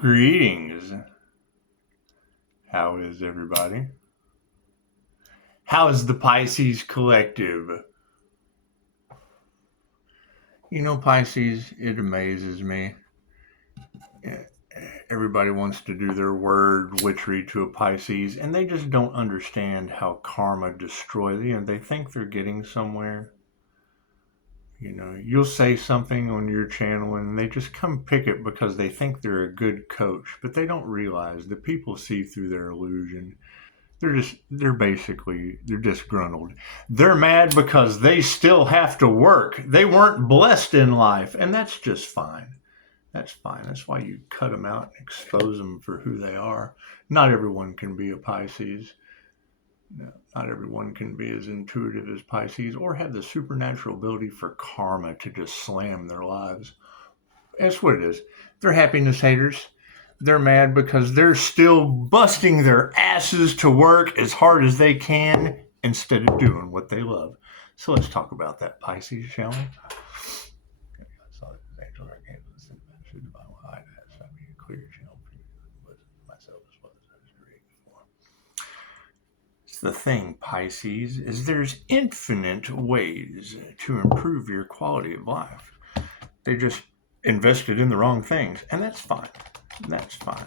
Greetings. How is everybody? How is the Pisces collective? You know, Pisces, it amazes me. Everybody wants to do their word witchery to a Pisces, and they just don't understand how karma destroys them. They think they're getting somewhere. You know, you'll say something on your channel and they just come pick it because they think they're a good coach, but they don't realize that people see through their illusion. They're disgruntled. They're mad because they still have to work. They weren't blessed in life, and that's just fine. That's fine. That's why you cut them out and expose them for who they are. Not everyone can be a Pisces. No, not everyone can be as intuitive as Pisces or have the supernatural ability for karma to just slam their lives. That's what it is. They're happiness haters. They're mad because they're still busting their asses to work as hard as they can instead of doing what they love. So let's talk about that, Pisces, shall we? The thing, Pisces, is there's infinite ways to improve your quality of life. They just invested in the wrong things, and that's fine. That's fine.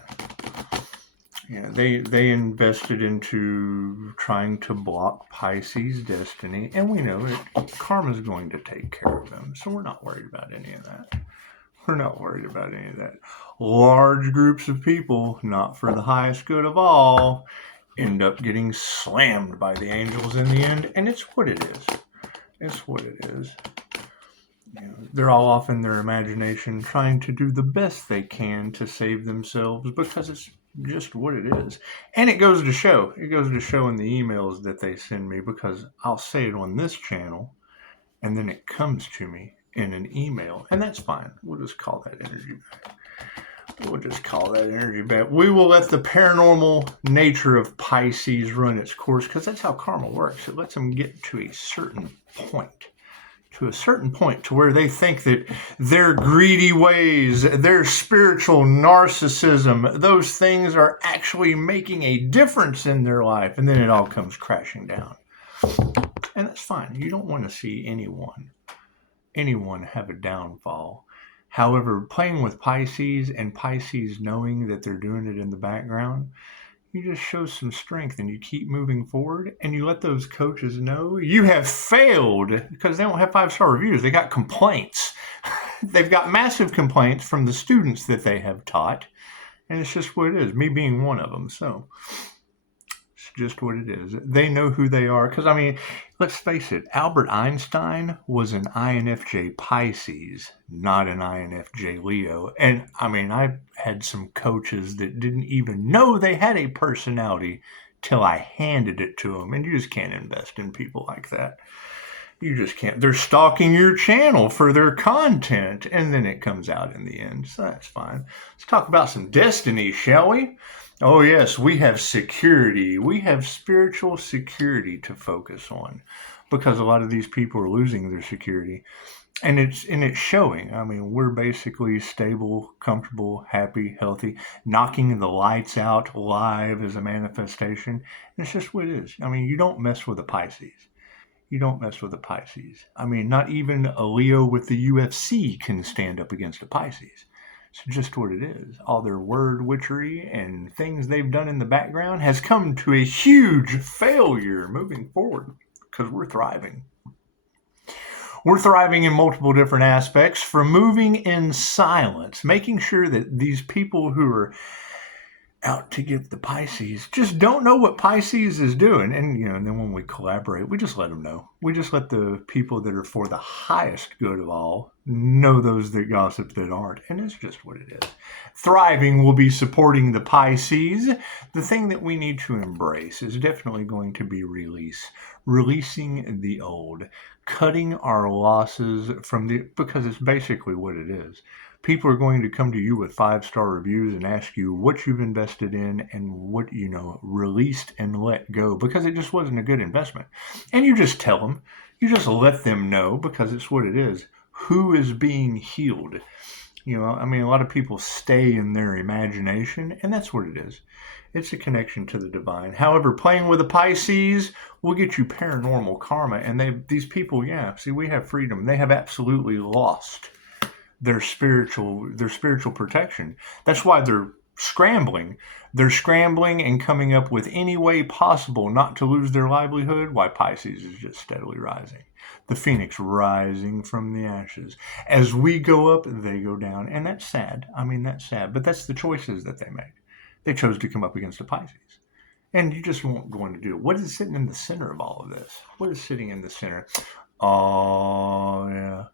Yeah, they invested into trying to block Pisces' destiny, and we know that karma's going to take care of them, so we're not worried about any of that. We're not worried about any of that. Large groups of people, not for the highest good of all, end up getting slammed by the angels in the end, and it's what it is. It's what it is. You know, they're all off in their imagination trying to do the best they can to save themselves because it's just what it is. And it goes to show. It goes to show in the emails that they send me because I'll say it on this channel and then it comes to me in an email, and that's fine. We'll just call that energy back. We will let the paranormal nature of Pisces run its course because that's how karma works. It lets them get to a certain point. To where they think that their greedy ways, their spiritual narcissism, those things are actually making a difference in their life, and then it all comes crashing down. And that's fine. You don't want to see anyone have a downfall. However, playing with Pisces and Pisces knowing that they're doing it in the background, you just show some strength and you keep moving forward and you let those coaches know you have failed because they don't have 5-star reviews. They got complaints. They've got massive complaints from the students that they have taught. And it's just what it is, me being one of them. So it's just what it is. They know who they are. Because, I mean, let's face it, Albert Einstein was an INFJ Pisces, not an INFJ Leo. And, I mean, I've had some coaches that didn't even know they had a personality till I handed it to them. And you just can't invest in people like that. You just can't. They're stalking your channel for their content, and then it comes out in the end. So that's fine. Let's talk about some destiny, shall we? Oh, yes, we have security. We have spiritual security to focus on because a lot of these people are losing their security. And it's showing. I mean, we're basically stable, comfortable, happy, healthy, knocking the lights out live as a manifestation. And it's just what it is. I mean, you don't mess with a Pisces. You don't mess with a Pisces. I mean, not even a Leo with the UFC can stand up against a Pisces. It's just what it is. All their word witchery and things they've done in the background has come to a huge failure moving forward because we're thriving. We're thriving in multiple different aspects, from moving in silence, making sure that these people who are out to get the Pisces just don't know what Pisces is doing. And, you know, and then when we collaborate, we just let them know. We just let the people that are for the highest good of all know those that gossip that aren't. And it's just what it is. Thriving will be supporting the Pisces. The thing that we need to embrace is definitely going to be releasing the old, cutting our losses because it's basically what it is. People are going to come to you with 5-star reviews and ask you what you've invested in and what, released and let go because it just wasn't a good investment. And you just tell them, you just let them know because it's what it is. Who is being healed? I mean, a lot of people stay in their imagination, and that's what it is. It's a connection to the divine. However, playing with a Pisces will get you paranormal karma, and these people, yeah, see, we have freedom. They have absolutely lost their spiritual protection. That's why they're scrambling. They're scrambling and coming up with any way possible not to lose their livelihood. Why Pisces is just steadily rising. The phoenix rising from the ashes. As we go up, they go down. And that's sad. I mean, that's sad. But that's the choices that they made. They chose to come up against a Pisces. And you just won't going to do it. What is sitting in the center of all of this? What is sitting in the center? Oh, yeah.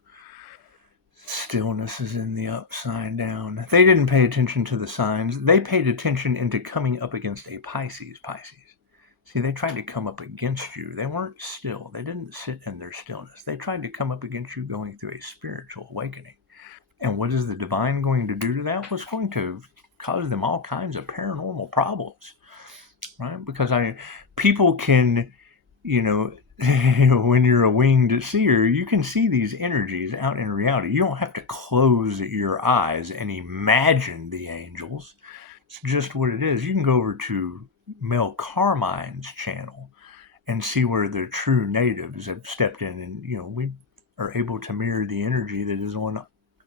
Stillness is in the upside down. They didn't pay attention to the signs. They paid attention into coming up against a Pisces. See, they tried to come up against you. They weren't still. They didn't sit in their stillness. They tried to come up against you going through a spiritual awakening. And what is the divine going to do to that? Well, it's going to cause them all kinds of paranormal problems, right? Because people can, you know, when you're a winged seer, you can see these energies out in reality. You don't have to close your eyes and imagine the angels. It's just what it is. You can go over to Mel Carmine's channel and see where the true natives have stepped in, and we are able to mirror the energy that is on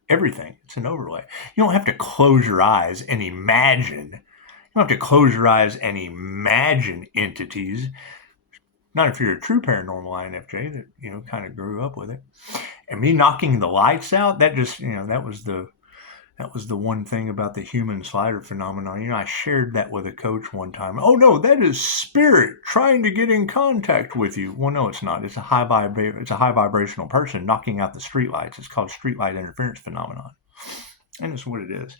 everything. It's an overlay. You don't have to close your eyes and imagine. You don't have to close your eyes and imagine entities. Not if you're a true paranormal INFJ that kind of grew up with it. And me knocking the lights out, that just that was the one thing about the human slider phenomenon. I shared that with a coach one time. Oh no, that is spirit trying to get in contact with you. Well, no, it's not. It's a high vibrational person knocking out the streetlights. It's called streetlight interference phenomenon, and it's what it is.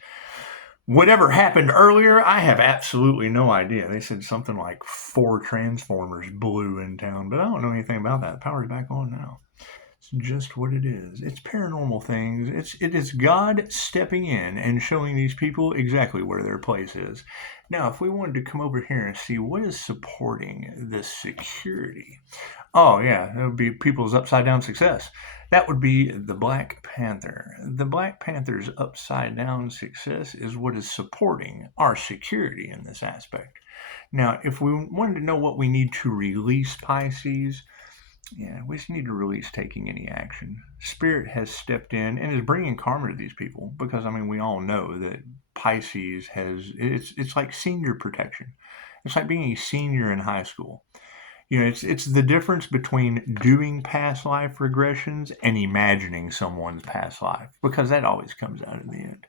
Whatever happened earlier, I have absolutely no idea. They said something like 4 transformers blew in town, but I don't know anything about that. The power's back on now. It's just what it is. It's paranormal things. It is God stepping in and showing these people exactly where their place is. Now, if we wanted to come over here and see what is supporting this security. Oh, yeah, that would be people's upside down success. That would be the Black Panther. The Black Panther's upside down success is what is supporting our security in this aspect. Now, if we wanted to know what we need to release, Pisces, we just need to release taking any action. Spirit has stepped in and is bringing karma to these people because, we all know that Pisces it's like senior protection. It's like being a senior in high school. It's the difference between doing past life regressions and imagining someone's past life, because that always comes out in the end.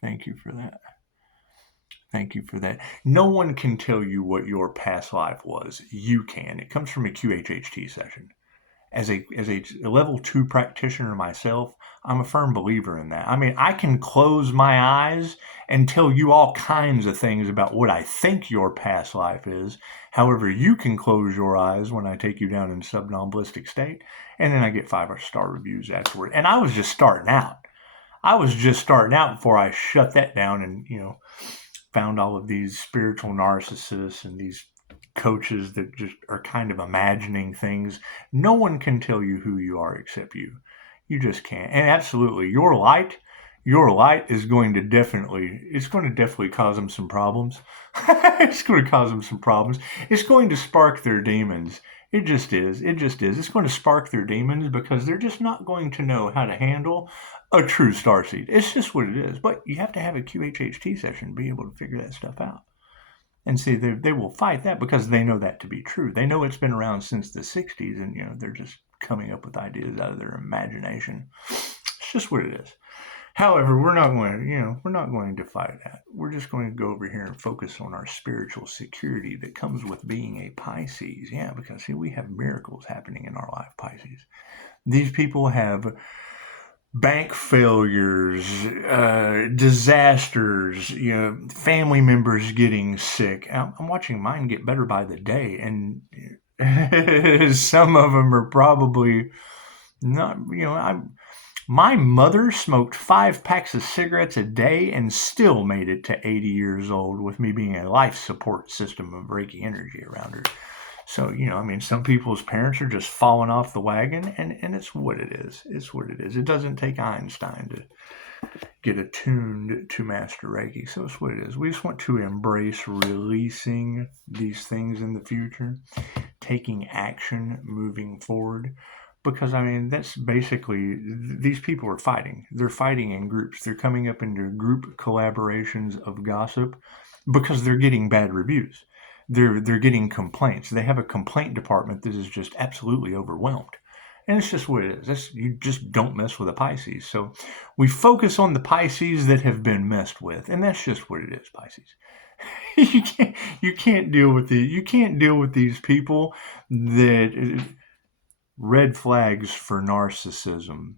Thank you for that. Thank you for that. No one can tell you what your past life was. You can. It comes from a QHHT session. As a level 2 practitioner myself, I'm a firm believer in that. I can close my eyes and tell you all kinds of things about what I think your past life is. However, you can close your eyes when I take you down in sub-non-ballistic state, and then I get 5-star reviews afterward. And I was just starting out. Before I shut that down and, found all of these spiritual narcissists and these coaches that just are kind of imagining things. No one can tell you who you are except you. You just can't. And absolutely, your light is going to definitely cause them some problems. It's going to cause them some problems. It's going to spark their demons. It just is. It's going to spark their demons because they're just not going to know how to handle a true starseed. It's just what it is. But you have to have a QHHT session to be able to figure that stuff out. And see, they will fight that because they know that to be true. They know it's been around since the 60s, and they're just coming up with ideas out of their imagination. It's just what it is. However, we're not going to fight that. We're just going to go over here and focus on our spiritual security that comes with being a Pisces. Yeah, because see, we have miracles happening in our life, Pisces. These people have bank failures, disasters, family members getting sick. I'm watching mine get better by the day, and some of them are probably not. My mother smoked 5 packs of cigarettes a day and still made it to 80 years old with me being a life support system of Reiki energy around her. So, some people's parents are just falling off the wagon, and it's what it is. It doesn't take Einstein get attuned to Master Reiki. So that's what it is. We just want to embrace releasing these things in the future, taking action, moving forward. Because, I mean, that's basically, these people are fighting. They're fighting in groups. They're coming up into group collaborations of gossip because they're getting bad reviews. They're getting complaints. They have a complaint department that is just absolutely overwhelmed. And it's just what it is. You just don't mess with a Pisces. So we focus on the Pisces that have been messed with, and that's just what it is, Pisces. you can't deal with these people that red flags for narcissism.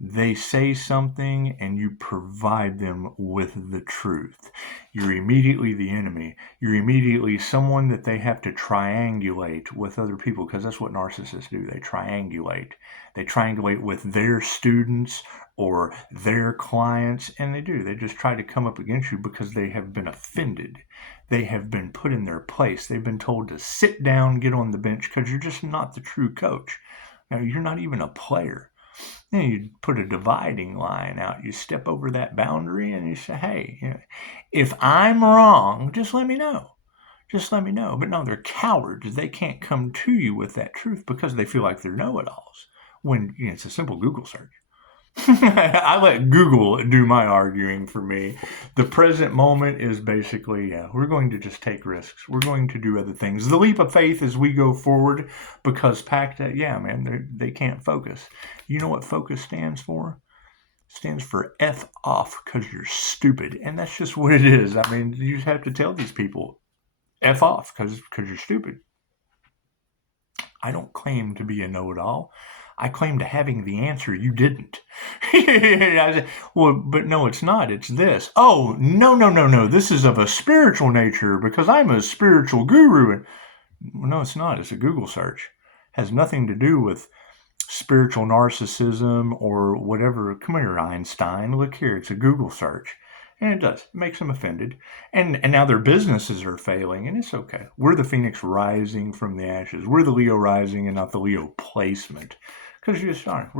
They say something and you provide them with the truth. You're immediately the enemy. You're immediately someone that they have to triangulate with other people, because that's what narcissists do. They triangulate. They triangulate with their students or their clients, and they do. They just try to come up against you because they have been offended. They have been put in their place. They've been told to sit down, get on the bench, because you're just not the true coach. Now, you're not even a player. Then you put a dividing line out. You step over that boundary and you say, hey, if I'm wrong, just let me know. Just let me know. But no, they're cowards. They can't come to you with that truth because they feel like they're know-it-alls. When it's a simple Google search. I let Google do my arguing for me. The present moment is basically, we're going to just take risks. We're going to do other things. The leap of faith as we go forward, because they can't focus. You know what focus stands for? It stands for F off, because you're stupid. And that's just what it is. I mean, you just have to tell these people, F off, because you're stupid. I don't claim to be a know-it-all. I claim to having the answer. You didn't. I said, well, but no, it's not. It's this. Oh, no. This is of a spiritual nature because I'm a spiritual guru. Well, no, it's not. It's a Google search. It has nothing to do with spiritual narcissism or whatever. Come here, Einstein. Look here. It's a Google search. And it does. It makes them offended. And now their businesses are failing, and it's okay. We're the phoenix rising from the ashes. We're the Leo rising and not the Leo placement. Because you just aren't.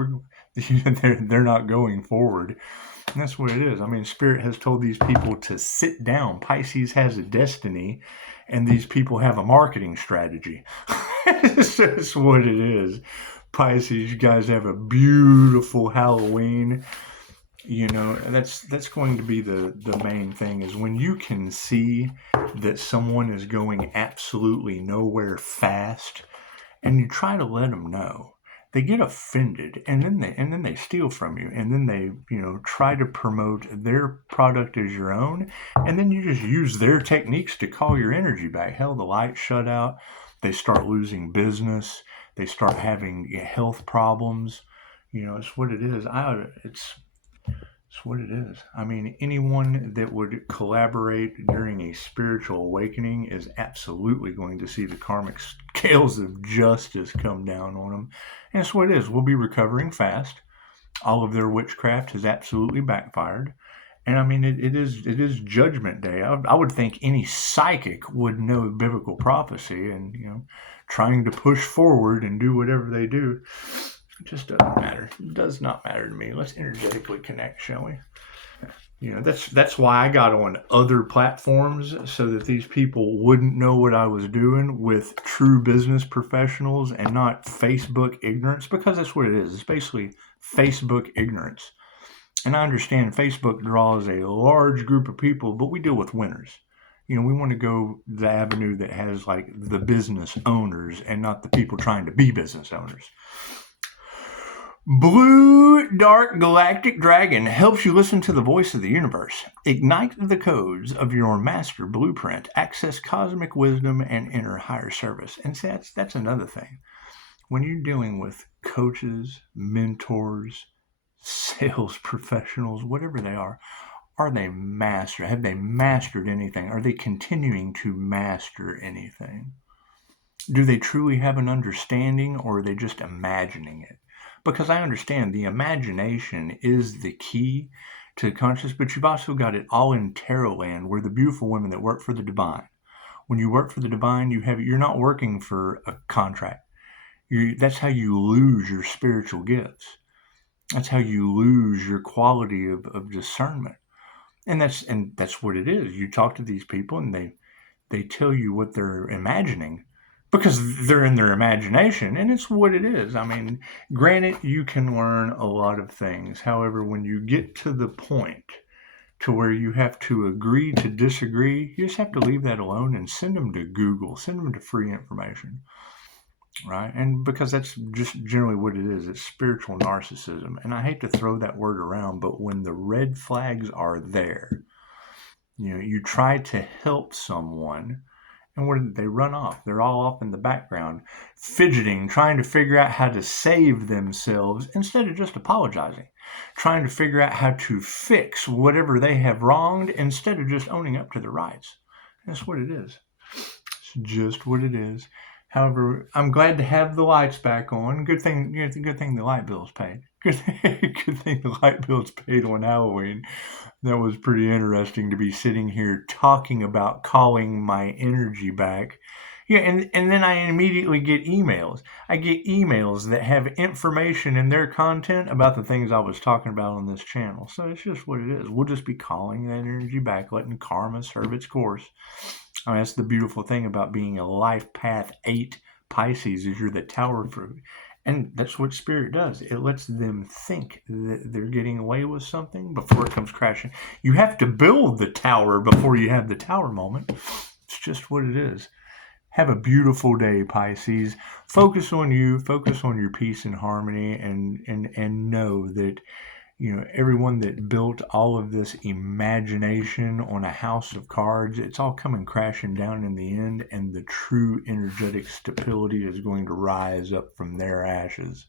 They're not going forward. And that's what it is. I mean, Spirit has told these people to sit down. Pisces has a destiny, and these people have a marketing strategy. That's what it is. Pisces, you guys have a beautiful Halloween. That's going to be the main thing, is when you can see that someone is going absolutely nowhere fast, and you try to let them know. They get offended, and then they steal from you, and then they try to promote their product as your own, and then you just use their techniques to call your energy back. Hell, the lights shut out. They start losing business. They start having health problems. It's what it is. It's what it is. I mean, anyone that would collaborate during a spiritual awakening is absolutely going to see the karmic scales of justice come down on them. And that's what it is. We'll be recovering fast. All of their witchcraft has absolutely backfired. And I mean, it is Judgment Day. I would think any psychic would know biblical prophecy, and trying to push forward and do whatever they do. It just doesn't matter. It does not matter to me. Let's energetically connect, shall we? That's why I got on other platforms, so that these people wouldn't know what I was doing with true business professionals and not Facebook ignorance, because that's what it is. It's basically Facebook ignorance. And I understand Facebook draws a large group of people, but we deal with winners. We want to go the avenue that has like the business owners and not the people trying to be business owners. Blue Dark Galactic Dragon helps you listen to the voice of the universe, ignite the codes of your master blueprint, access cosmic wisdom, and enter higher service. And see, that's another thing. When you're dealing with coaches, mentors, sales professionals, whatever they are they master? Have they mastered anything? Are they continuing to master anything? Do they truly have an understanding, or are they just imagining it? Because I understand the imagination is the key to consciousness, but you've also got it all in tarot land, where the beautiful women that work for the divine. When you work for the divine, you're not working for a contract. That's how you lose your spiritual gifts. That's how you lose your quality of discernment. And that's what it is. You talk to these people and they tell you what they're imagining because they're in their imagination, and it's what it is. I mean, granted, you can learn a lot of things. However, when you get to the point to where you have to agree to disagree, you just have to leave that alone and send them to Google, send them to free information, right? And because that's just generally what it is, it's spiritual narcissism. And I hate to throw that word around, but when the red flags are there, you try to help someone, and where did they run off? They're all off in the background, fidgeting, trying to figure out how to save themselves instead of just apologizing, trying to figure out how to fix whatever they have wronged instead of just owning up to their rights. That's what it is. It's just what it is. However, I'm glad to have the lights back on. Good thing the light bill's paid. Good thing the light bill's paid on Halloween. That was pretty interesting to be sitting here talking about calling my energy back. Yeah, and then I immediately get emails. I get emails that have information in their content about the things I was talking about on this channel. So it's just what it is. We'll just be calling that energy back, letting karma serve its course. I mean, that's the beautiful thing about being a life path 8 Pisces is you're the tower fruit. And that's what spirit does. It lets them think that they're getting away with something before it comes crashing. You have to build the tower before you have the tower moment. It's just what it is. Have a beautiful day, Pisces. Focus on you, focus on your peace and harmony, and know that everyone that built all of this imagination on a house of cards, it's all coming crashing down in the end, and the true energetic stability is going to rise up from their ashes.